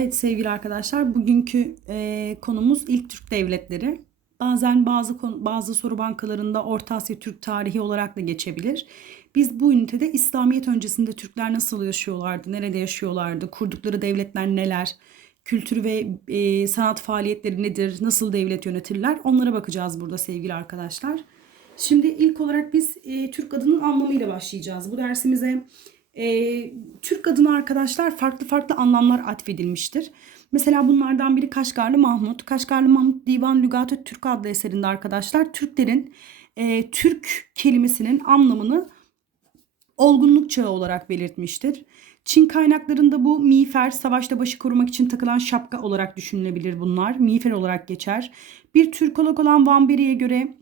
Evet sevgili arkadaşlar, bugünkü e, konumuz ilk Türk devletleri. Bazen bazı konu- bazı soru bankalarında Orta Asya Türk tarihi olarak da geçebilir. Biz bu ünitede İslamiyet öncesinde Türkler nasıl yaşıyorlardı, nerede yaşıyorlardı, kurdukları devletler neler, kültür ve e, sanat faaliyetleri nedir, nasıl devlet yönetirler onlara bakacağız burada sevgili arkadaşlar. Şimdi ilk olarak biz e, Türk adının anlamıyla başlayacağız. Bu dersimize e, Türk adına arkadaşlar farklı farklı anlamlar atfedilmiştir. Mesela bunlardan biri Kaşgarlı Mahmut. Kaşgarlı Mahmut Divan Lügatü Türk adlı eserinde arkadaşlar Türklerin e, Türk kelimesinin anlamını olgunluk çağı olarak belirtmiştir. Çin kaynaklarında bu miğfer, savaşta başı korumak için takılan şapka olarak düşünülebilir bunlar. Miğfer olarak geçer. Bir Türkolog olan Van Beri'ye göre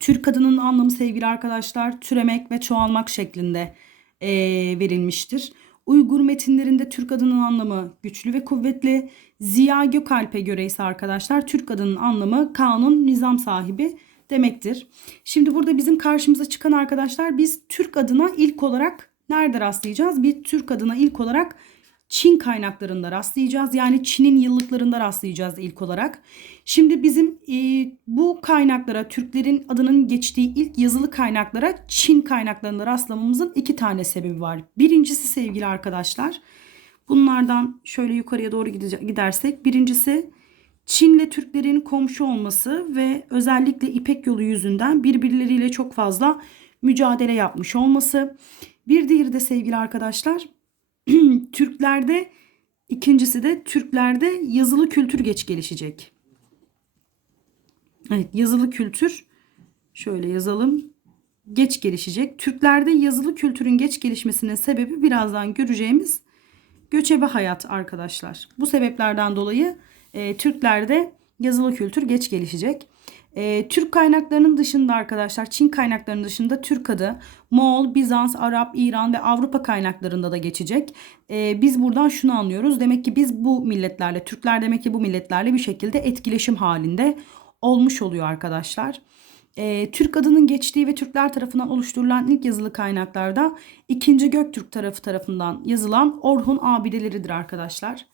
Türk adının anlamı sevgili arkadaşlar türemek ve çoğalmak şeklinde eee, verilmiştir. Uygur metinlerinde Türk adının anlamı güçlü ve kuvvetli. Ziya Gökalp'e göre ise arkadaşlar Türk adının anlamı kanun, nizam sahibi demektir. Şimdi burada bizim karşımıza çıkan arkadaşlar biz Türk adına ilk olarak nerede rastlayacağız? Bir Türk adına ilk olarak Çin kaynaklarında rastlayacağız. Yani Çin'in yıllıklarında rastlayacağız ilk olarak. Şimdi bizim e, bu kaynaklara, Türklerin adının geçtiği ilk yazılı kaynaklara Çin kaynaklarında rastlamamızın iki tane sebebi var. Birincisi sevgili arkadaşlar, bunlardan şöyle yukarıya doğru gide- gidersek, birincisi Çin'le Türklerin komşu olması ve özellikle İpek yolu yüzünden birbirleriyle çok fazla mücadele yapmış olması. Bir diğeri de sevgili arkadaşlar, Türklerde ikincisi de Türklerde yazılı kültür geç gelişecek. Evet yazılı kültür şöyle yazalım geç gelişecek. Türklerde yazılı kültürün geç gelişmesinin sebebi birazdan göreceğimiz göçebe hayat arkadaşlar. Bu sebeplerden dolayı e, Türklerde yazılı kültür geç gelişecek. E, Türk kaynaklarının dışında arkadaşlar Çin kaynaklarının dışında Türk adı Moğol, Bizans, Arap, İran ve Avrupa kaynaklarında da geçecek. E, biz buradan şunu anlıyoruz. Demek ki biz bu milletlerle, Türkler demek ki bu milletlerle bir şekilde etkileşim halinde olmuş oluyor arkadaşlar. E, Türk adının geçtiği ve Türkler tarafından oluşturulan ilk yazılı kaynaklarda 2. Göktürk tarafı tarafından yazılan Orhun abideleridir arkadaşlar.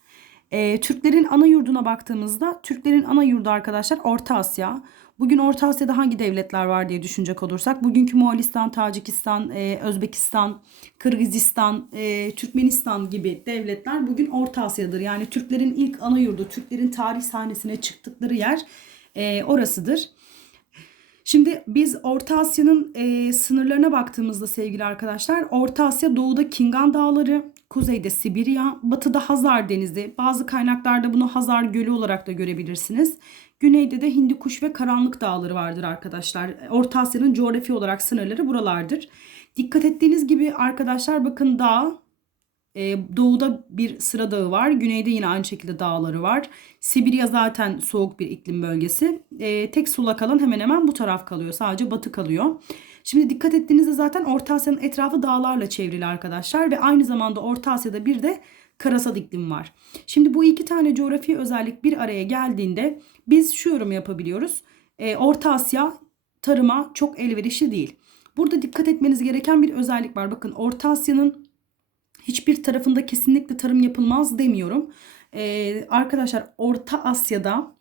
E, Türklerin ana yurduna baktığımızda Türklerin ana yurdu arkadaşlar Orta Asya. Bugün Orta Asya'da hangi devletler var diye düşünecek olursak bugünkü Moğolistan, Tacikistan, e, Özbekistan, Kırgızistan, e, Türkmenistan gibi devletler bugün Orta Asya'dır. Yani Türklerin ilk ana yurdu, Türklerin tarih sahnesine çıktıkları yer e, orasıdır. Şimdi biz Orta Asya'nın e, sınırlarına baktığımızda sevgili arkadaşlar Orta Asya doğuda Kingan Dağları, kuzeyde Sibirya, batıda Hazar Denizi, bazı kaynaklarda bunu Hazar Gölü olarak da görebilirsiniz. Güneyde de Hindikuş ve Karanlık Dağları vardır arkadaşlar. Orta Asya'nın coğrafi olarak sınırları buralardır. Dikkat ettiğiniz gibi arkadaşlar bakın dağ ee, doğuda bir sıra dağı var. Güneyde yine aynı şekilde dağları var. Sibirya zaten soğuk bir iklim bölgesi. Ee, tek sulak alan hemen hemen bu taraf kalıyor. Sadece batı kalıyor. Şimdi dikkat ettiğinizde zaten Orta Asya'nın etrafı dağlarla çevrili arkadaşlar. Ve aynı zamanda Orta Asya'da bir de karasal iklim var. Şimdi bu iki tane coğrafi özellik bir araya geldiğinde biz şu yorum yapabiliyoruz. Ee, Orta Asya tarıma çok elverişli değil. Burada dikkat etmeniz gereken bir özellik var. Bakın Orta Asya'nın hiçbir tarafında kesinlikle tarım yapılmaz demiyorum. Ee, arkadaşlar Orta Asya'da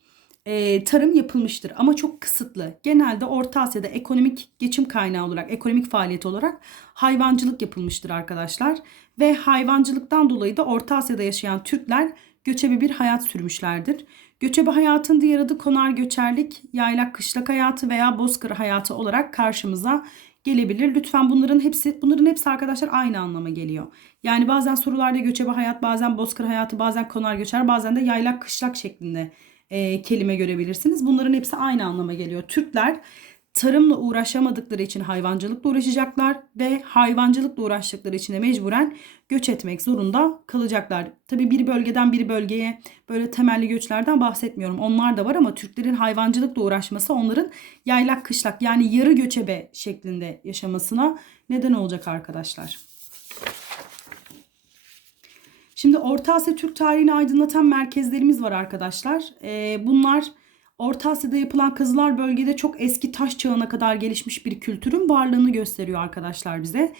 e, tarım yapılmıştır ama çok kısıtlı. Genelde Orta Asya'da ekonomik geçim kaynağı olarak, ekonomik faaliyet olarak hayvancılık yapılmıştır arkadaşlar. Ve hayvancılıktan dolayı da Orta Asya'da yaşayan Türkler göçebe bir hayat sürmüşlerdir. Göçebe hayatın diğer adı konar göçerlik, yaylak kışlak hayatı veya bozkır hayatı olarak karşımıza gelebilir. Lütfen bunların hepsi bunların hepsi arkadaşlar aynı anlama geliyor. Yani bazen sorularda göçebe hayat, bazen bozkır hayatı, bazen konar göçer, bazen de yaylak kışlak şeklinde e, kelime görebilirsiniz. Bunların hepsi aynı anlama geliyor. Türkler tarımla uğraşamadıkları için hayvancılıkla uğraşacaklar ve hayvancılıkla uğraştıkları için de mecburen göç etmek zorunda kalacaklar. Tabi bir bölgeden bir bölgeye böyle temelli göçlerden bahsetmiyorum. Onlar da var ama Türklerin hayvancılıkla uğraşması onların yaylak kışlak yani yarı göçebe şeklinde yaşamasına neden olacak arkadaşlar. Şimdi Orta Asya Türk tarihini aydınlatan merkezlerimiz var arkadaşlar. Ee, bunlar Orta Asya'da yapılan kazılar bölgede çok eski taş çağına kadar gelişmiş bir kültürün varlığını gösteriyor arkadaşlar bize.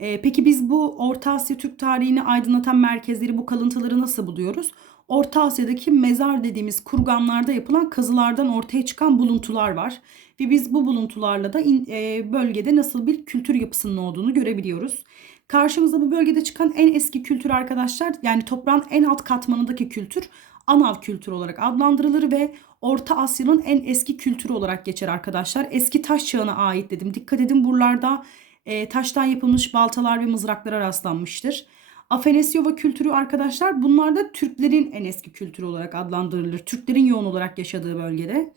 E, peki biz bu Orta Asya Türk tarihini aydınlatan merkezleri, bu kalıntıları nasıl buluyoruz? Orta Asya'daki mezar dediğimiz kurganlarda yapılan kazılardan ortaya çıkan buluntular var. Ve biz bu buluntularla da in, e, bölgede nasıl bir kültür yapısının olduğunu görebiliyoruz. Karşımızda bu bölgede çıkan en eski kültür arkadaşlar yani toprağın en alt katmanındaki kültür Anav kültürü olarak adlandırılır ve Orta Asya'nın en eski kültürü olarak geçer arkadaşlar. Eski taş çağına ait dedim. Dikkat edin buralarda e, taştan yapılmış baltalar ve mızraklara rastlanmıştır. Afanasyova kültürü arkadaşlar bunlar da Türklerin en eski kültürü olarak adlandırılır. Türklerin yoğun olarak yaşadığı bölgede.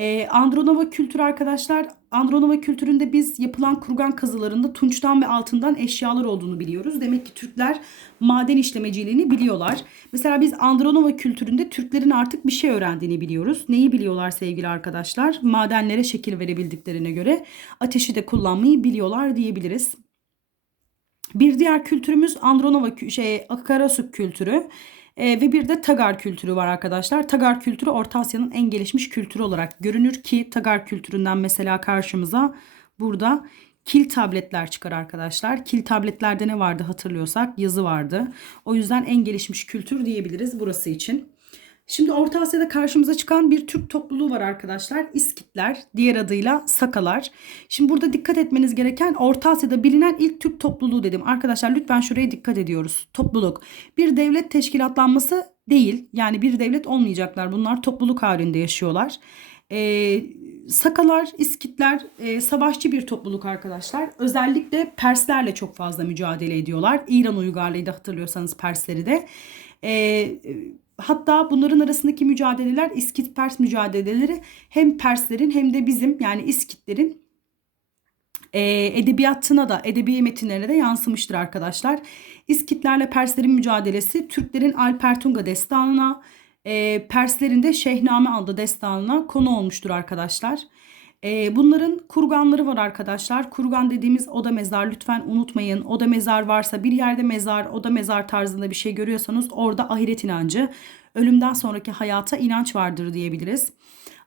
Ee, Andronova kültürü arkadaşlar Andronova kültüründe biz yapılan kurgan kazılarında tunçtan ve altından eşyalar olduğunu biliyoruz. Demek ki Türkler maden işlemeciliğini biliyorlar. Mesela biz Andronova kültüründe Türklerin artık bir şey öğrendiğini biliyoruz. Neyi biliyorlar sevgili arkadaşlar? Madenlere şekil verebildiklerine göre ateşi de kullanmayı biliyorlar diyebiliriz. Bir diğer kültürümüz Andronova şey Akarasuk kültürü. E, ve bir de Tagar kültürü var arkadaşlar. Tagar kültürü Orta Asya'nın en gelişmiş kültürü olarak görünür ki Tagar kültüründen mesela karşımıza burada kil tabletler çıkar arkadaşlar. Kil tabletlerde ne vardı hatırlıyorsak yazı vardı. O yüzden en gelişmiş kültür diyebiliriz burası için. Şimdi Orta Asya'da karşımıza çıkan bir Türk topluluğu var arkadaşlar. İskitler, diğer adıyla Sakalar. Şimdi burada dikkat etmeniz gereken Orta Asya'da bilinen ilk Türk topluluğu dedim. Arkadaşlar lütfen şuraya dikkat ediyoruz. Topluluk. Bir devlet teşkilatlanması değil. Yani bir devlet olmayacaklar. Bunlar topluluk halinde yaşıyorlar. Ee, Sakalar, İskitler e, savaşçı bir topluluk arkadaşlar. Özellikle Perslerle çok fazla mücadele ediyorlar. İran uygarlığıydı hatırlıyorsanız Persleri de. Ee, Hatta bunların arasındaki mücadeleler İskit-Pers mücadeleleri hem Perslerin hem de bizim yani İskitlerin e, edebiyatına da edebi metinlerine de yansımıştır arkadaşlar. İskitlerle Perslerin mücadelesi Türklerin Alpertunga destanına, e, Perslerin de Şehname adlı destanına konu olmuştur arkadaşlar. E, bunların kurganları var arkadaşlar. Kurgan dediğimiz oda mezar lütfen unutmayın. Oda mezar varsa bir yerde mezar, oda mezar tarzında bir şey görüyorsanız orada ahiret inancı, ölümden sonraki hayata inanç vardır diyebiliriz.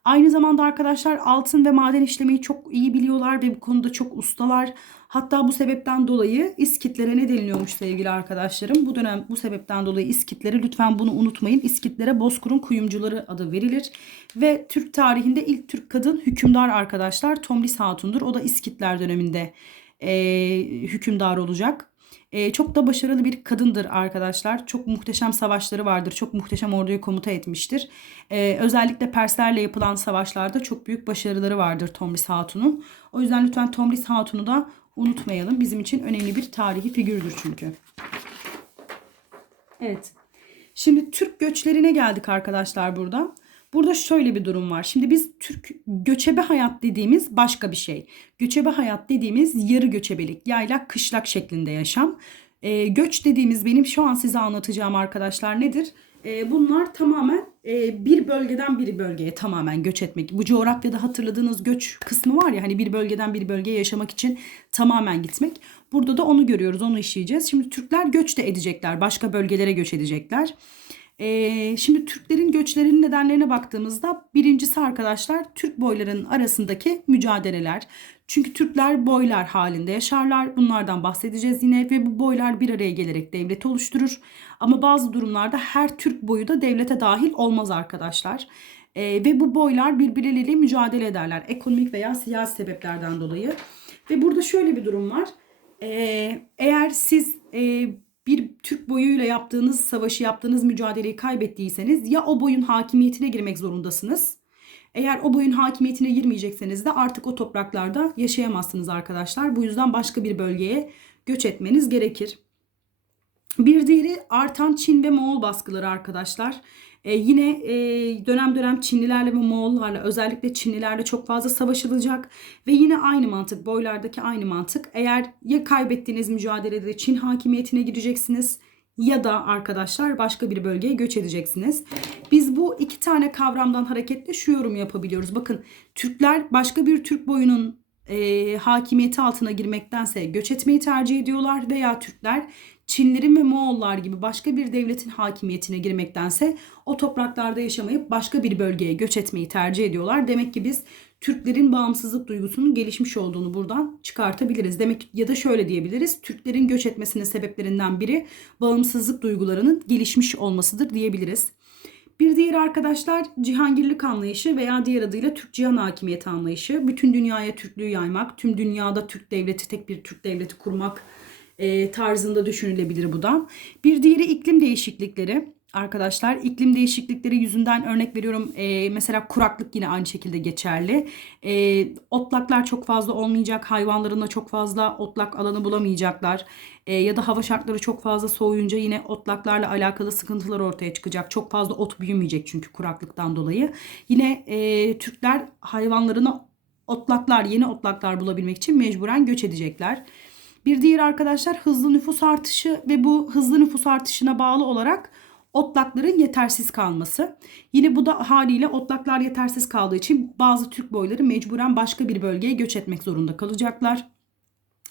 Aynı zamanda arkadaşlar altın ve maden işlemeyi çok iyi biliyorlar ve bu konuda çok ustalar. Hatta bu sebepten dolayı İskitlere ne deniliyormuş sevgili arkadaşlarım? Bu dönem bu sebepten dolayı İskitlere lütfen bunu unutmayın. İskitlere Bozkur'un kuyumcuları adı verilir. Ve Türk tarihinde ilk Türk kadın hükümdar arkadaşlar Tomris Hatun'dur. O da İskitler döneminde e, hükümdar olacak. E, çok da başarılı bir kadındır arkadaşlar. Çok muhteşem savaşları vardır. Çok muhteşem orduyu komuta etmiştir. E, özellikle Perslerle yapılan savaşlarda çok büyük başarıları vardır Tomris Hatun'un. O yüzden lütfen Tomris Hatun'u da unutmayalım. Bizim için önemli bir tarihi figürdür çünkü. Evet. Şimdi Türk göçlerine geldik arkadaşlar burada. Burada şöyle bir durum var. Şimdi biz Türk göçebe hayat dediğimiz başka bir şey. Göçebe hayat dediğimiz yarı göçebelik, yaylak, kışlak şeklinde yaşam. E, göç dediğimiz benim şu an size anlatacağım arkadaşlar nedir? E, bunlar tamamen e, bir bölgeden bir bölgeye tamamen göç etmek. Bu coğrafyada hatırladığınız göç kısmı var ya hani bir bölgeden bir bölgeye yaşamak için tamamen gitmek. Burada da onu görüyoruz, onu işleyeceğiz. Şimdi Türkler göç de edecekler, başka bölgelere göç edecekler. Ee, şimdi Türklerin göçlerinin nedenlerine baktığımızda birincisi arkadaşlar Türk boyların arasındaki mücadeleler. Çünkü Türkler boylar halinde yaşarlar. Bunlardan bahsedeceğiz yine ve bu boylar bir araya gelerek devlet oluşturur. Ama bazı durumlarda her Türk boyu da devlete dahil olmaz arkadaşlar. Ee, ve bu boylar birbirleriyle mücadele ederler. Ekonomik veya siyasi sebeplerden dolayı. Ve burada şöyle bir durum var. Ee, eğer siz e, bir Türk boyuyla yaptığınız savaşı, yaptığınız mücadeleyi kaybettiyseniz ya o boyun hakimiyetine girmek zorundasınız. Eğer o boyun hakimiyetine girmeyecekseniz de artık o topraklarda yaşayamazsınız arkadaşlar. Bu yüzden başka bir bölgeye göç etmeniz gerekir. Bir diğeri artan Çin ve Moğol baskıları arkadaşlar. Ee, yine e, dönem dönem Çinlilerle ve Moğollarla özellikle Çinlilerle çok fazla savaşılacak. Ve yine aynı mantık boylardaki aynı mantık. Eğer ya kaybettiğiniz mücadelede Çin hakimiyetine gireceksiniz ya da arkadaşlar başka bir bölgeye göç edeceksiniz. Biz bu iki tane kavramdan hareketle şu yorum yapabiliyoruz. Bakın Türkler başka bir Türk boyunun e, hakimiyeti altına girmektense göç etmeyi tercih ediyorlar veya Türkler Çinlerin ve Moğollar gibi başka bir devletin hakimiyetine girmektense o topraklarda yaşamayıp başka bir bölgeye göç etmeyi tercih ediyorlar. Demek ki biz Türklerin bağımsızlık duygusunun gelişmiş olduğunu buradan çıkartabiliriz. Demek ya da şöyle diyebiliriz. Türklerin göç etmesinin sebeplerinden biri bağımsızlık duygularının gelişmiş olmasıdır diyebiliriz. Bir diğeri arkadaşlar cihangirlik anlayışı veya diğer adıyla Türk cihan hakimiyeti anlayışı. Bütün dünyaya Türklüğü yaymak, tüm dünyada Türk devleti, tek bir Türk devleti kurmak e, tarzında düşünülebilir bu da. Bir diğeri iklim değişiklikleri. Arkadaşlar iklim değişiklikleri yüzünden örnek veriyorum e, mesela kuraklık yine aynı şekilde geçerli. E, otlaklar çok fazla olmayacak hayvanların da çok fazla otlak alanı bulamayacaklar. E, ya da hava şartları çok fazla soğuyunca yine otlaklarla alakalı sıkıntılar ortaya çıkacak. Çok fazla ot büyümeyecek çünkü kuraklıktan dolayı. Yine e, Türkler hayvanlarına otlaklar yeni otlaklar bulabilmek için mecburen göç edecekler. Bir diğer arkadaşlar hızlı nüfus artışı ve bu hızlı nüfus artışına bağlı olarak otlakların yetersiz kalması. Yine bu da haliyle otlaklar yetersiz kaldığı için bazı Türk boyları mecburen başka bir bölgeye göç etmek zorunda kalacaklar.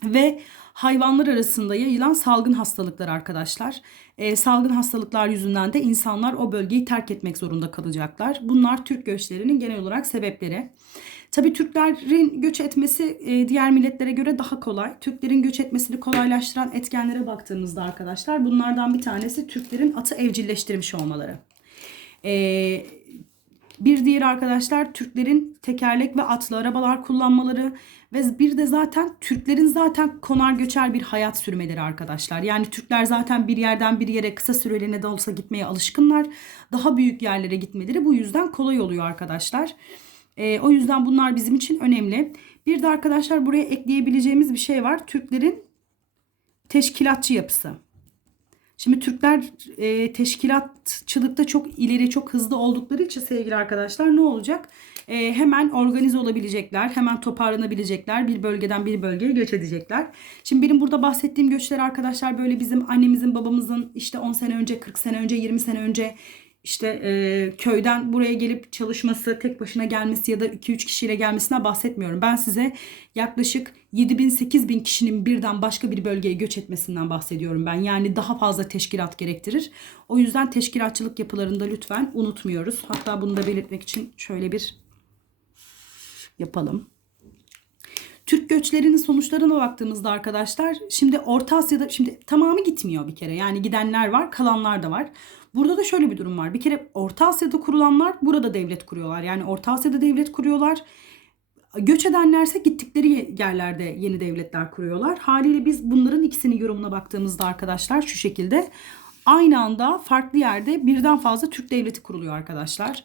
Ve hayvanlar arasında yayılan salgın hastalıklar arkadaşlar. E, salgın hastalıklar yüzünden de insanlar o bölgeyi terk etmek zorunda kalacaklar. Bunlar Türk göçlerinin genel olarak sebepleri. Tabi Türklerin göç etmesi e, diğer milletlere göre daha kolay. Türklerin göç etmesini kolaylaştıran etkenlere baktığımızda arkadaşlar bunlardan bir tanesi Türklerin atı evcilleştirmiş olmaları. E, bir diğer arkadaşlar Türklerin tekerlek ve atlı arabalar kullanmaları ve bir de zaten Türklerin zaten konar göçer bir hayat sürmeleri arkadaşlar. Yani Türkler zaten bir yerden bir yere kısa süreliğine de olsa gitmeye alışkınlar. Daha büyük yerlere gitmeleri bu yüzden kolay oluyor arkadaşlar. E, o yüzden bunlar bizim için önemli. Bir de arkadaşlar buraya ekleyebileceğimiz bir şey var. Türklerin teşkilatçı yapısı. Şimdi Türkler e, teşkilatçılıkta çok ileri, çok hızlı oldukları için sevgili arkadaşlar ne olacak? E, hemen organize olabilecekler, hemen toparlanabilecekler, bir bölgeden bir bölgeye göç edecekler. Şimdi benim burada bahsettiğim göçler arkadaşlar böyle bizim annemizin, babamızın işte 10 sene önce, 40 sene önce, 20 sene önce işte e, köyden buraya gelip çalışması, tek başına gelmesi ya da 2-3 kişiyle gelmesine bahsetmiyorum. Ben size yaklaşık 7 bin 8 bin kişinin birden başka bir bölgeye göç etmesinden bahsediyorum ben. Yani daha fazla teşkilat gerektirir. O yüzden teşkilatçılık yapılarında lütfen unutmuyoruz. Hatta bunu da belirtmek için şöyle bir yapalım. Türk göçlerinin sonuçlarına baktığımızda arkadaşlar şimdi Orta Asya'da şimdi tamamı gitmiyor bir kere. Yani gidenler var, kalanlar da var. Burada da şöyle bir durum var. Bir kere Orta Asya'da kurulanlar burada devlet kuruyorlar. Yani Orta Asya'da devlet kuruyorlar. Göç edenlerse gittikleri yerlerde yeni devletler kuruyorlar. Haliyle biz bunların ikisinin yorumuna baktığımızda arkadaşlar şu şekilde aynı anda farklı yerde birden fazla Türk devleti kuruluyor arkadaşlar.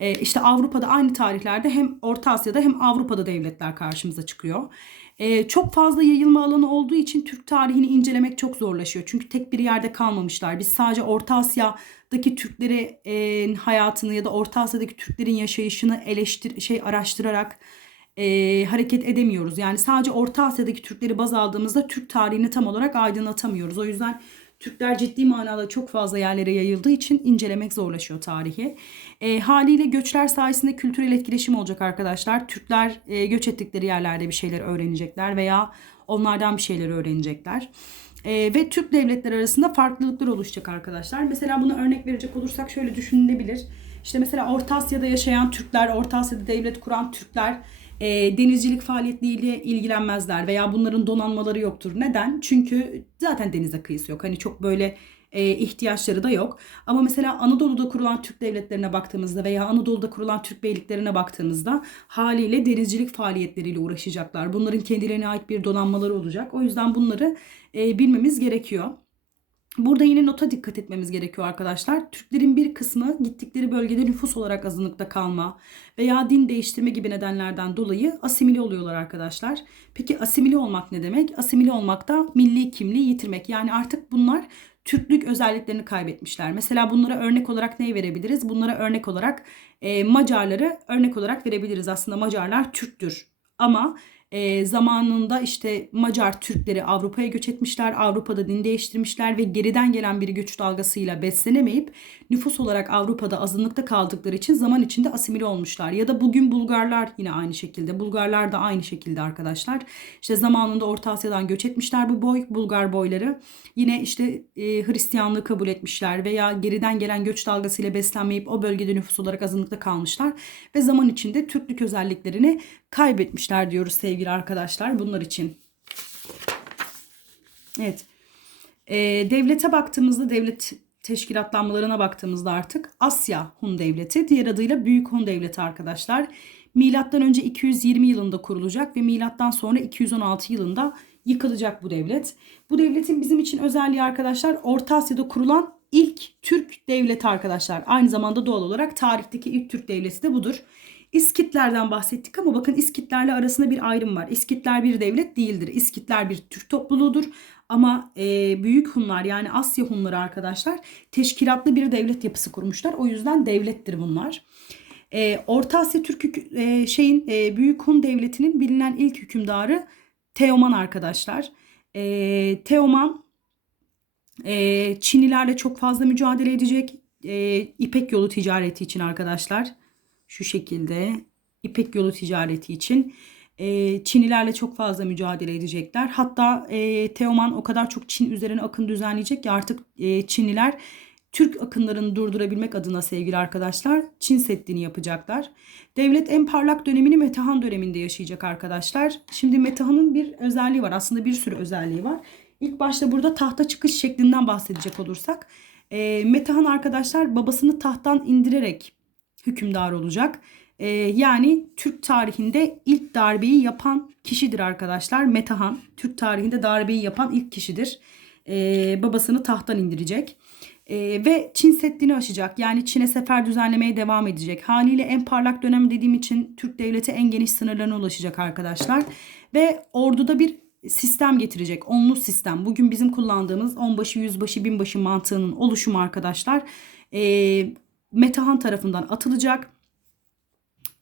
Ee, işte Avrupa'da aynı tarihlerde hem Orta Asya'da hem Avrupa'da devletler karşımıza çıkıyor. Ee, çok fazla yayılma alanı olduğu için Türk tarihini incelemek çok zorlaşıyor. Çünkü tek bir yerde kalmamışlar. Biz sadece Orta Asya'daki Türkleri e, hayatını ya da Orta Asya'daki Türklerin yaşayışını eleştir şey araştırarak e, hareket edemiyoruz. Yani sadece Orta Asya'daki Türkleri baz aldığımızda Türk tarihini tam olarak aydınlatamıyoruz. O yüzden Türkler ciddi manada çok fazla yerlere yayıldığı için incelemek zorlaşıyor tarihi. E, haliyle göçler sayesinde kültürel etkileşim olacak arkadaşlar. Türkler e, göç ettikleri yerlerde bir şeyler öğrenecekler veya onlardan bir şeyler öğrenecekler. E, ve Türk devletleri arasında farklılıklar oluşacak arkadaşlar. Mesela buna örnek verecek olursak şöyle düşünülebilir. İşte mesela Orta Asya'da yaşayan Türkler, Orta Asya'da devlet kuran Türkler e, denizcilik faaliyetleriyle ilgilenmezler veya bunların donanmaları yoktur. Neden? Çünkü zaten denize kıyısı yok. Hani çok böyle e, ihtiyaçları da yok. Ama mesela Anadolu'da kurulan Türk devletlerine baktığımızda veya Anadolu'da kurulan Türk beyliklerine baktığımızda haliyle denizcilik faaliyetleriyle uğraşacaklar. Bunların kendilerine ait bir donanmaları olacak. O yüzden bunları e, bilmemiz gerekiyor. Burada yine nota dikkat etmemiz gerekiyor arkadaşlar. Türklerin bir kısmı gittikleri bölgede nüfus olarak azınlıkta kalma veya din değiştirme gibi nedenlerden dolayı asimile oluyorlar arkadaşlar. Peki asimile olmak ne demek? Asimile olmak da milli kimliği yitirmek. Yani artık bunlar Türklük özelliklerini kaybetmişler. Mesela bunlara örnek olarak ne verebiliriz? Bunlara örnek olarak e, Macarları örnek olarak verebiliriz. Aslında Macarlar Türktür. Ama e, zamanında işte Macar Türkleri Avrupa'ya göç etmişler. Avrupa'da din değiştirmişler ve geriden gelen bir göç dalgasıyla beslenemeyip nüfus olarak Avrupa'da azınlıkta kaldıkları için zaman içinde asimile olmuşlar. Ya da bugün Bulgarlar yine aynı şekilde. Bulgarlar da aynı şekilde arkadaşlar. İşte zamanında Orta Asya'dan göç etmişler bu boy Bulgar boyları. Yine işte e, Hristiyanlığı kabul etmişler veya geriden gelen göç dalgasıyla beslenmeyip o bölgede nüfus olarak azınlıkta kalmışlar ve zaman içinde Türklük özelliklerini kaybetmişler diyoruz sevgili arkadaşlar bunlar için. Evet. E, devlete baktığımızda devlet teşkilatlanmalarına baktığımızda artık Asya Hun Devleti diğer adıyla Büyük Hun Devleti arkadaşlar. Milattan önce 220 yılında kurulacak ve milattan sonra 216 yılında yıkılacak bu devlet. Bu devletin bizim için özelliği arkadaşlar Orta Asya'da kurulan ilk Türk devleti arkadaşlar. Aynı zamanda doğal olarak tarihteki ilk Türk devleti de budur. İskitlerden bahsettik ama bakın İskitlerle arasında bir ayrım var. İskitler bir devlet değildir. İskitler bir Türk topluluğudur. Ama e, Büyük Hunlar yani Asya Hunları arkadaşlar teşkilatlı bir devlet yapısı kurmuşlar. O yüzden devlettir bunlar. E, Orta Asya Türk e, şeyin e, Büyük Hun devletinin bilinen ilk hükümdarı Teoman arkadaşlar. E, Teoman e, Çinlilerle çok fazla mücadele edecek. E, İpek yolu ticareti için arkadaşlar. Şu şekilde İpek yolu ticareti için. E, Çinlilerle çok fazla mücadele edecekler. Hatta e, Teoman o kadar çok Çin üzerine akın düzenleyecek ki artık e, Çinliler Türk akınlarını durdurabilmek adına sevgili arkadaşlar Çin Seddi'ni yapacaklar. Devlet en parlak dönemini Metehan döneminde yaşayacak arkadaşlar. Şimdi Metehan'ın bir özelliği var. Aslında bir sürü özelliği var. İlk başta burada tahta çıkış şeklinden bahsedecek olursak. E, Metehan arkadaşlar babasını tahttan indirerek hükümdar olacak. E, yani Türk tarihinde ilk darbeyi yapan kişidir arkadaşlar. Metehan Türk tarihinde darbeyi yapan ilk kişidir. E, babasını tahttan indirecek. E, ve Çin Seddi'ni aşacak. Yani Çin'e sefer düzenlemeye devam edecek. Haliyle en parlak dönem dediğim için Türk devleti en geniş sınırlarına ulaşacak arkadaşlar. Ve orduda bir sistem getirecek. Onlu sistem. Bugün bizim kullandığımız onbaşı, yüzbaşı, binbaşı mantığının oluşumu arkadaşlar. E, Metehan tarafından atılacak.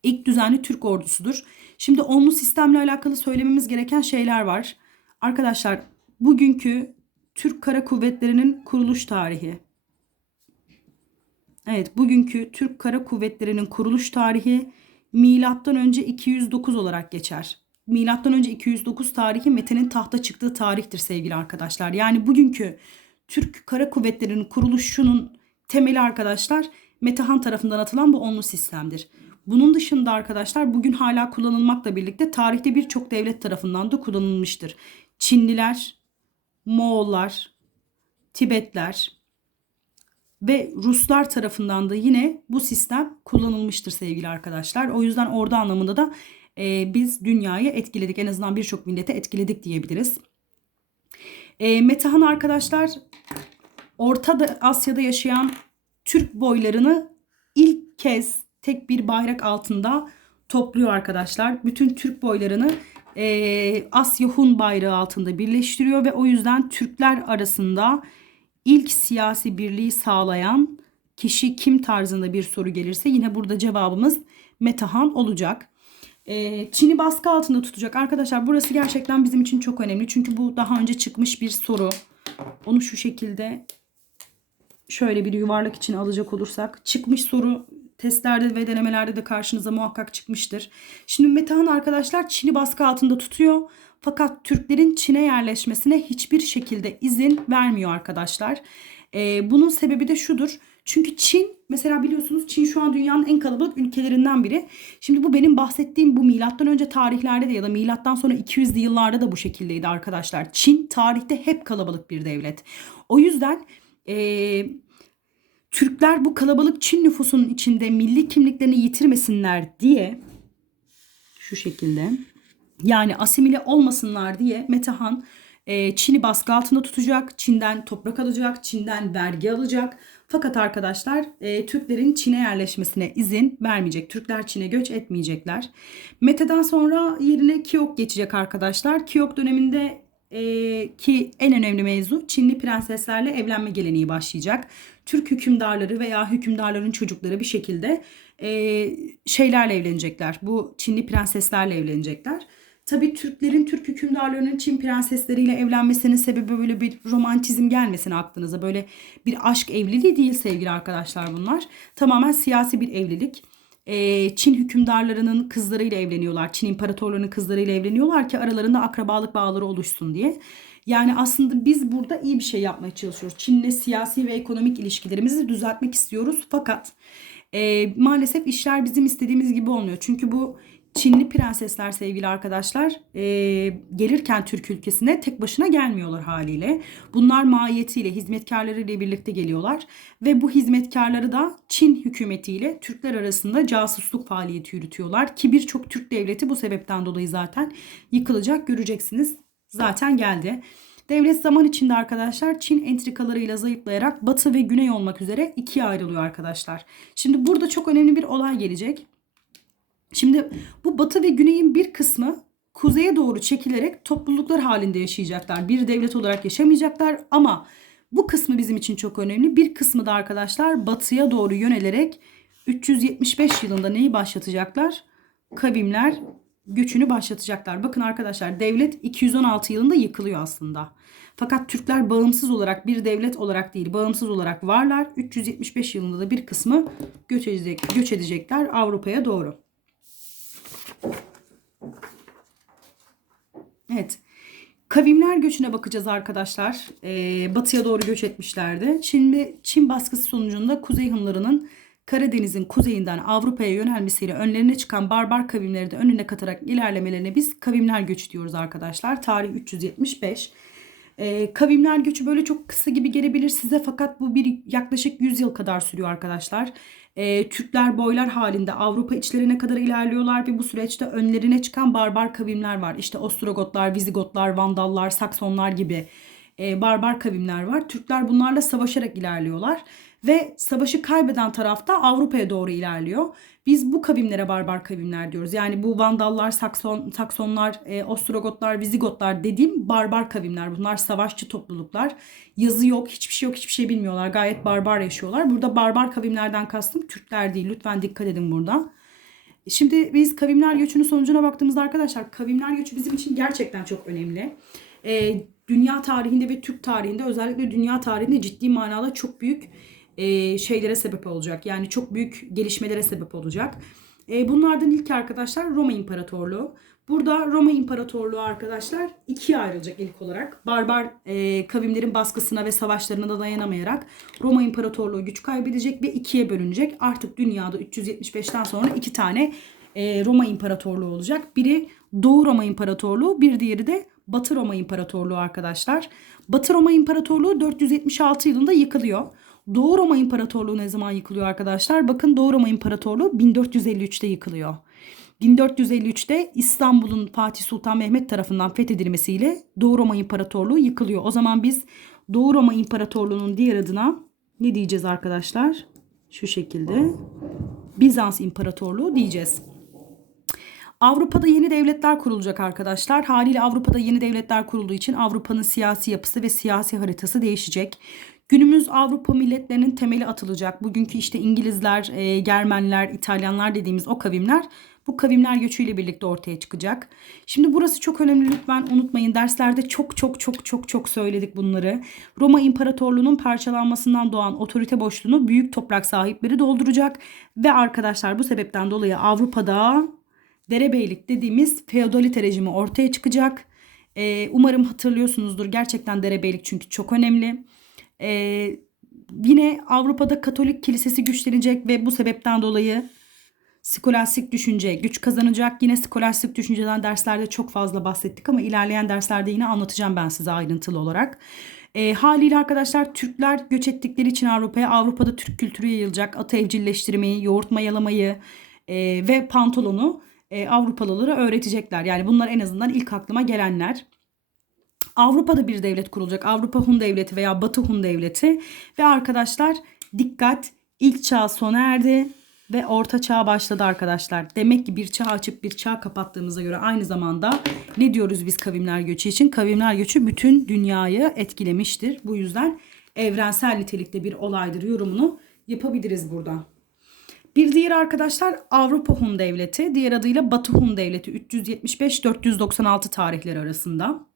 İlk düzenli Türk ordusudur. Şimdi onlu sistemle alakalı söylememiz gereken şeyler var. Arkadaşlar bugünkü Türk Kara Kuvvetleri'nin kuruluş tarihi. Evet, bugünkü Türk Kara Kuvvetleri'nin kuruluş tarihi milattan önce 209 olarak geçer. Milattan önce 209 tarihi Mete'nin tahta çıktığı tarihtir sevgili arkadaşlar. Yani bugünkü Türk Kara Kuvvetleri'nin kuruluşunun temeli arkadaşlar Metehan tarafından atılan bu onlu sistemdir. Bunun dışında arkadaşlar bugün hala kullanılmakla birlikte tarihte birçok devlet tarafından da kullanılmıştır. Çinliler, Moğollar, Tibetler ve Ruslar tarafından da yine bu sistem kullanılmıştır sevgili arkadaşlar. O yüzden orada anlamında da e, biz dünyayı etkiledik. En azından birçok millete etkiledik diyebiliriz. E, Metehan arkadaşlar Orta da- Asya'da yaşayan Türk boylarını ilk kez tek bir bayrak altında topluyor arkadaşlar. Bütün Türk boylarını e, Asya Hun bayrağı altında birleştiriyor ve o yüzden Türkler arasında ilk siyasi birliği sağlayan kişi kim tarzında bir soru gelirse yine burada cevabımız Metehan olacak. E, Çin'i baskı altında tutacak. Arkadaşlar burası gerçekten bizim için çok önemli. Çünkü bu daha önce çıkmış bir soru. Onu şu şekilde şöyle bir yuvarlak için alacak olursak çıkmış soru testlerde ve denemelerde de karşınıza muhakkak çıkmıştır. Şimdi Metehan arkadaşlar Çin'i baskı altında tutuyor. Fakat Türklerin Çin'e yerleşmesine hiçbir şekilde izin vermiyor arkadaşlar. Ee, bunun sebebi de şudur. Çünkü Çin mesela biliyorsunuz Çin şu an dünyanın en kalabalık ülkelerinden biri. Şimdi bu benim bahsettiğim bu milattan önce tarihlerde de ya da milattan sonra 200'lü yıllarda da bu şekildeydi arkadaşlar. Çin tarihte hep kalabalık bir devlet. O yüzden eee Türkler bu kalabalık Çin nüfusunun içinde milli kimliklerini yitirmesinler diye şu şekilde yani asimile olmasınlar diye Metehan e, Çin'i baskı altında tutacak. Çin'den toprak alacak. Çin'den vergi alacak. Fakat arkadaşlar e, Türklerin Çin'e yerleşmesine izin vermeyecek. Türkler Çin'e göç etmeyecekler. Mete'den sonra yerine Kiok geçecek arkadaşlar. Kiok döneminde e, ki en önemli mevzu Çinli prenseslerle evlenme geleneği başlayacak. Türk hükümdarları veya hükümdarların çocukları bir şekilde e, şeylerle evlenecekler. Bu Çinli prenseslerle evlenecekler. Tabii Türklerin, Türk hükümdarlarının Çin prensesleriyle evlenmesinin sebebi böyle bir romantizm gelmesin aklınıza. Böyle bir aşk evliliği değil sevgili arkadaşlar bunlar. Tamamen siyasi bir evlilik. Ee, Çin hükümdarlarının kızlarıyla evleniyorlar. Çin imparatorlarının kızlarıyla evleniyorlar ki aralarında akrabalık bağları oluşsun diye. Yani aslında biz burada iyi bir şey yapmaya çalışıyoruz. Çin'le siyasi ve ekonomik ilişkilerimizi düzeltmek istiyoruz. Fakat e, maalesef işler bizim istediğimiz gibi olmuyor. Çünkü bu Çinli prensesler sevgili arkadaşlar e, gelirken Türk ülkesine tek başına gelmiyorlar haliyle. Bunlar mahiyetiyle, hizmetkarlarıyla birlikte geliyorlar. Ve bu hizmetkarları da Çin hükümetiyle Türkler arasında casusluk faaliyeti yürütüyorlar. Ki birçok Türk devleti bu sebepten dolayı zaten yıkılacak göreceksiniz. Zaten geldi. Devlet zaman içinde arkadaşlar Çin entrikalarıyla zayıflayarak batı ve güney olmak üzere ikiye ayrılıyor arkadaşlar. Şimdi burada çok önemli bir olay gelecek. Şimdi bu batı ve güneyin bir kısmı kuzeye doğru çekilerek topluluklar halinde yaşayacaklar. Bir devlet olarak yaşamayacaklar ama bu kısmı bizim için çok önemli. Bir kısmı da arkadaşlar batıya doğru yönelerek 375 yılında neyi başlatacaklar? Kavimler göçünü başlatacaklar. Bakın arkadaşlar devlet 216 yılında yıkılıyor aslında. Fakat Türkler bağımsız olarak bir devlet olarak değil bağımsız olarak varlar. 375 yılında da bir kısmı göç, edecek, göç edecekler Avrupa'ya doğru. Evet. Kavimler göçüne bakacağız arkadaşlar. Ee, batıya doğru göç etmişlerdi. Şimdi Çin baskısı sonucunda Kuzey Hınlarının Karadeniz'in kuzeyinden Avrupa'ya yönelmesiyle önlerine çıkan barbar kavimleri de önüne katarak ilerlemelerine biz kavimler göçü diyoruz arkadaşlar. Tarih 375. Ee, kavimler göçü böyle çok kısa gibi gelebilir size fakat bu bir yaklaşık 100 yıl kadar sürüyor arkadaşlar. Ee, Türkler boylar halinde Avrupa içlerine kadar ilerliyorlar ve bu süreçte önlerine çıkan barbar kavimler var. İşte Ostrogotlar, Vizigotlar, Vandallar, Saksonlar gibi e, barbar kavimler var. Türkler bunlarla savaşarak ilerliyorlar ve savaşı kaybeden tarafta Avrupa'ya doğru ilerliyor. Biz bu kavimlere barbar kavimler diyoruz. Yani bu Vandallar, Sakson, Saksonlar, e, Ostrogotlar, Vizigotlar dediğim barbar kavimler. Bunlar savaşçı topluluklar. Yazı yok, hiçbir şey yok, hiçbir şey bilmiyorlar. Gayet barbar yaşıyorlar. Burada barbar kavimlerden kastım Türkler değil. Lütfen dikkat edin burada. Şimdi biz kavimler göçünün sonucuna baktığımızda arkadaşlar kavimler göçü bizim için gerçekten çok önemli. E, dünya tarihinde ve Türk tarihinde özellikle dünya tarihinde ciddi manada çok büyük e, şeylere sebep olacak. Yani çok büyük gelişmelere sebep olacak. E, bunlardan ilk arkadaşlar Roma İmparatorluğu. Burada Roma İmparatorluğu arkadaşlar ikiye ayrılacak ilk olarak. Barbar e, kavimlerin baskısına ve savaşlarına da dayanamayarak Roma İmparatorluğu güç kaybedecek ve ikiye bölünecek. Artık dünyada 375'ten sonra iki tane e, Roma İmparatorluğu olacak. Biri Doğu Roma İmparatorluğu, bir diğeri de Batı Roma İmparatorluğu arkadaşlar. Batı Roma İmparatorluğu 476 yılında yıkılıyor. Doğu Roma İmparatorluğu ne zaman yıkılıyor arkadaşlar? Bakın Doğu Roma İmparatorluğu 1453'te yıkılıyor. 1453'te İstanbul'un Fatih Sultan Mehmet tarafından fethedilmesiyle Doğu Roma İmparatorluğu yıkılıyor. O zaman biz Doğu Roma İmparatorluğu'nun diğer adına ne diyeceğiz arkadaşlar? Şu şekilde Bizans İmparatorluğu diyeceğiz. Avrupa'da yeni devletler kurulacak arkadaşlar. Haliyle Avrupa'da yeni devletler kurulduğu için Avrupa'nın siyasi yapısı ve siyasi haritası değişecek. Günümüz Avrupa milletlerinin temeli atılacak. Bugünkü işte İngilizler, e, Germenler, İtalyanlar dediğimiz o kavimler bu kavimler göçüyle birlikte ortaya çıkacak. Şimdi burası çok önemli lütfen unutmayın. Derslerde çok çok çok çok çok söyledik bunları. Roma İmparatorluğu'nun parçalanmasından doğan otorite boşluğunu büyük toprak sahipleri dolduracak. Ve arkadaşlar bu sebepten dolayı Avrupa'da derebeylik dediğimiz feodalite rejimi ortaya çıkacak. Ee, umarım hatırlıyorsunuzdur. Gerçekten derebeylik çünkü çok önemli. Ee, yine Avrupa'da Katolik kilisesi güçlenecek ve bu sebepten dolayı skolastik düşünce güç kazanacak. Yine skolastik düşünceden derslerde çok fazla bahsettik ama ilerleyen derslerde yine anlatacağım ben size ayrıntılı olarak. E, haliyle arkadaşlar Türkler göç ettikleri için Avrupa'ya Avrupa'da Türk kültürü yayılacak. Atı evcilleştirmeyi, yoğurt mayalamayı e, ve pantolonu e, Avrupalılara öğretecekler. Yani bunlar en azından ilk aklıma gelenler. Avrupa'da bir devlet kurulacak. Avrupa Hun Devleti veya Batı Hun Devleti. Ve arkadaşlar dikkat ilk çağ sona erdi ve orta çağ başladı arkadaşlar. Demek ki bir çağ açıp bir çağ kapattığımıza göre aynı zamanda ne diyoruz biz kavimler göçü için? Kavimler göçü bütün dünyayı etkilemiştir. Bu yüzden evrensel nitelikte bir olaydır yorumunu yapabiliriz burada. Bir diğer arkadaşlar Avrupa Hun Devleti, diğer adıyla Batı Hun Devleti 375-496 tarihleri arasında.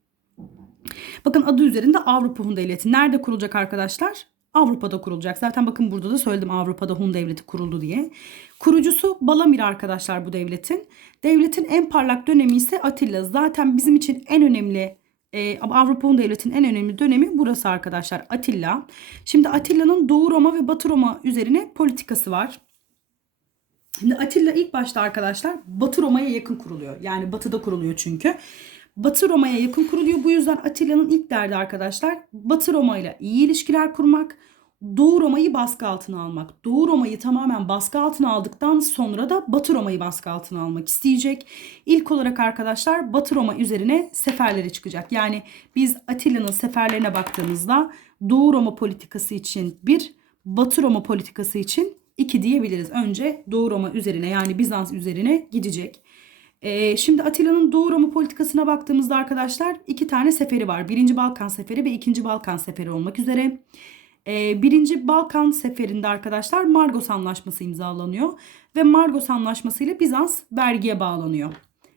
Bakın adı üzerinde Avrupa Hun Devleti. Nerede kurulacak arkadaşlar? Avrupa'da kurulacak. Zaten bakın burada da söyledim Avrupa'da Hun Devleti kuruldu diye. Kurucusu Balamir arkadaşlar bu devletin. Devletin en parlak dönemi ise Atilla. Zaten bizim için en önemli e, Avrupa Hun Devleti'nin en önemli dönemi burası arkadaşlar Atilla. Şimdi Atilla'nın Doğu Roma ve Batı Roma üzerine politikası var. Şimdi Atilla ilk başta arkadaşlar Batı Roma'ya yakın kuruluyor. Yani batıda kuruluyor çünkü. Batı Roma'ya yakın kuruluyor. Bu yüzden Atilla'nın ilk derdi arkadaşlar Batı Roma ile iyi ilişkiler kurmak. Doğu Roma'yı baskı altına almak. Doğu Roma'yı tamamen baskı altına aldıktan sonra da Batı Roma'yı baskı altına almak isteyecek. İlk olarak arkadaşlar Batı Roma üzerine seferleri çıkacak. Yani biz Atilla'nın seferlerine baktığımızda Doğu Roma politikası için bir, Batı Roma politikası için iki diyebiliriz. Önce Doğu Roma üzerine yani Bizans üzerine gidecek. Ee, şimdi Atilla'nın Doğu Roma politikasına baktığımızda arkadaşlar iki tane seferi var. Birinci Balkan Seferi ve ikinci Balkan Seferi olmak üzere. Ee, birinci Balkan Seferi'nde arkadaşlar Margos Anlaşması imzalanıyor. Ve Margos Anlaşması ile Bizans vergiye bağlanıyor.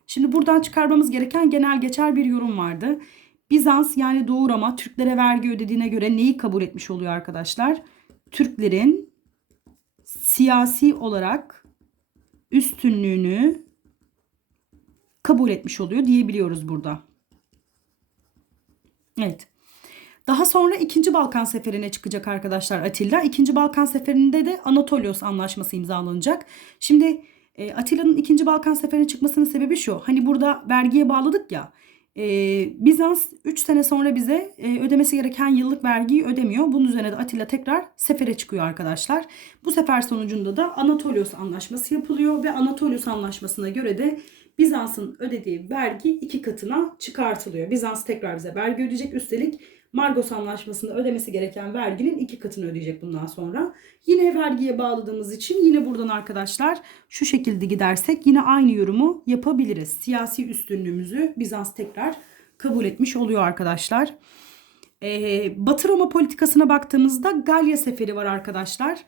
Şimdi buradan çıkarmamız gereken genel geçer bir yorum vardı. Bizans yani Doğu Roma Türklere vergi ödediğine göre neyi kabul etmiş oluyor arkadaşlar? Türklerin siyasi olarak üstünlüğünü kabul etmiş oluyor diyebiliyoruz burada. Evet. Daha sonra 2. Balkan Seferi'ne çıkacak arkadaşlar Atilla. 2. Balkan Seferi'nde de Anatolios Anlaşması imzalanacak. Şimdi e, Atilla'nın 2. Balkan Seferi'ne çıkmasının sebebi şu. Hani burada vergiye bağladık ya. E, Bizans 3 sene sonra bize e, ödemesi gereken yıllık vergiyi ödemiyor. Bunun üzerine de Atilla tekrar sefere çıkıyor arkadaşlar. Bu sefer sonucunda da Anatolios Anlaşması yapılıyor ve Anatolios Anlaşması'na göre de Bizans'ın ödediği vergi iki katına çıkartılıyor. Bizans tekrar bize vergi ödeyecek. Üstelik Margos Anlaşması'nda ödemesi gereken verginin iki katını ödeyecek bundan sonra. Yine vergiye bağladığımız için yine buradan arkadaşlar şu şekilde gidersek yine aynı yorumu yapabiliriz. Siyasi üstünlüğümüzü Bizans tekrar kabul etmiş oluyor arkadaşlar. Ee, Batı Roma politikasına baktığımızda Galya Seferi var arkadaşlar.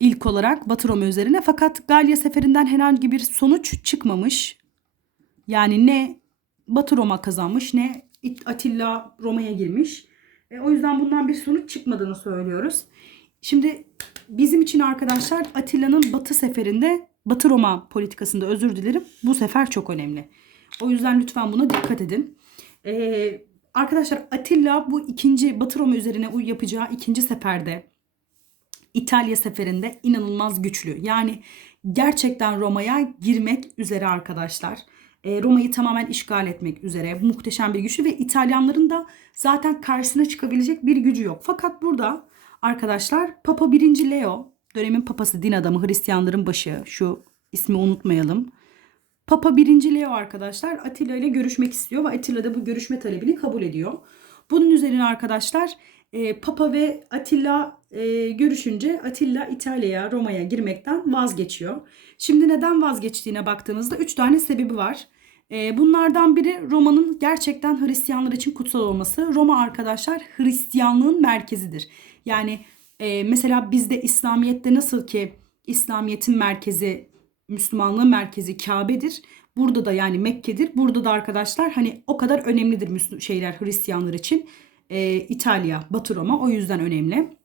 İlk olarak Batı Roma üzerine fakat Galya Seferinden herhangi bir sonuç çıkmamış. Yani ne Batı Roma kazanmış ne Atilla Roma'ya girmiş. E, o yüzden bundan bir sonuç çıkmadığını söylüyoruz. Şimdi bizim için arkadaşlar Atilla'nın Batı seferinde Batı Roma politikasında özür dilerim. Bu sefer çok önemli. O yüzden lütfen buna dikkat edin. Ee, arkadaşlar Atilla bu ikinci Batı Roma üzerine yapacağı ikinci seferde İtalya seferinde inanılmaz güçlü. Yani gerçekten Roma'ya girmek üzere arkadaşlar. E, Roma'yı tamamen işgal etmek üzere muhteşem bir güçlü ve İtalyanların da zaten karşısına çıkabilecek bir gücü yok. Fakat burada arkadaşlar Papa 1. Leo dönemin papası din adamı Hristiyanların başı şu ismi unutmayalım. Papa 1. Leo arkadaşlar Atilla ile görüşmek istiyor ve Atilla da bu görüşme talebini kabul ediyor. Bunun üzerine arkadaşlar e, Papa ve Atilla e, görüşünce Atilla İtalya'ya, Roma'ya girmekten vazgeçiyor. Şimdi neden vazgeçtiğine baktığımızda 3 tane sebebi var. E, bunlardan biri Roma'nın gerçekten Hristiyanlar için kutsal olması. Roma arkadaşlar Hristiyanlığın merkezidir. Yani e, mesela bizde İslamiyet'te nasıl ki İslamiyet'in merkezi, Müslümanlığın merkezi Kabe'dir. Burada da yani Mekke'dir. Burada da arkadaşlar hani o kadar önemlidir şeyler Hristiyanlar için. E, İtalya, Batı Roma o yüzden önemli.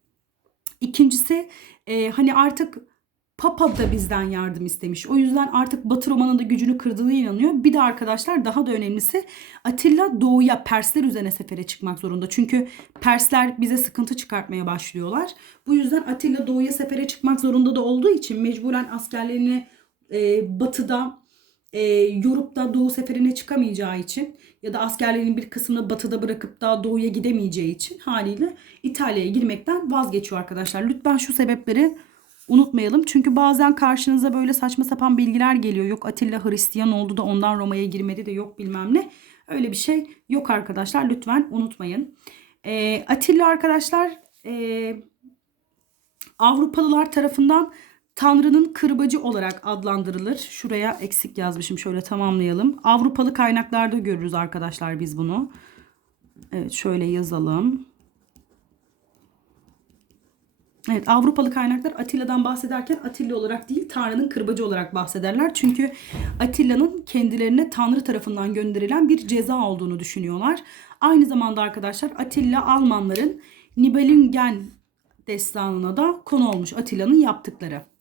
İkincisi e, hani artık Papa da bizden yardım istemiş. O yüzden artık Batı Roma'nın da gücünü kırdığına inanıyor. Bir de arkadaşlar daha da önemlisi Atilla doğuya Persler üzerine sefere çıkmak zorunda. Çünkü Persler bize sıkıntı çıkartmaya başlıyorlar. Bu yüzden Atilla doğuya sefere çıkmak zorunda da olduğu için mecburen askerlerini e, batıda e, yorup da doğu seferine çıkamayacağı için ya da askerlerinin bir kısmını batıda bırakıp da doğuya gidemeyeceği için haliyle İtalya'ya girmekten vazgeçiyor arkadaşlar. Lütfen şu sebepleri unutmayalım. Çünkü bazen karşınıza böyle saçma sapan bilgiler geliyor. Yok Atilla Hristiyan oldu da ondan Roma'ya girmedi de yok bilmem ne. Öyle bir şey yok arkadaşlar. Lütfen unutmayın. E, Atilla arkadaşlar e, Avrupalılar tarafından Tanrı'nın kırbacı olarak adlandırılır. Şuraya eksik yazmışım. Şöyle tamamlayalım. Avrupalı kaynaklarda görürüz arkadaşlar biz bunu. Evet şöyle yazalım. Evet Avrupalı kaynaklar Atilla'dan bahsederken Atilla olarak değil Tanrı'nın kırbacı olarak bahsederler. Çünkü Atilla'nın kendilerine Tanrı tarafından gönderilen bir ceza olduğunu düşünüyorlar. Aynı zamanda arkadaşlar Atilla Almanların Nibelungen destanına da konu olmuş Atilla'nın yaptıkları.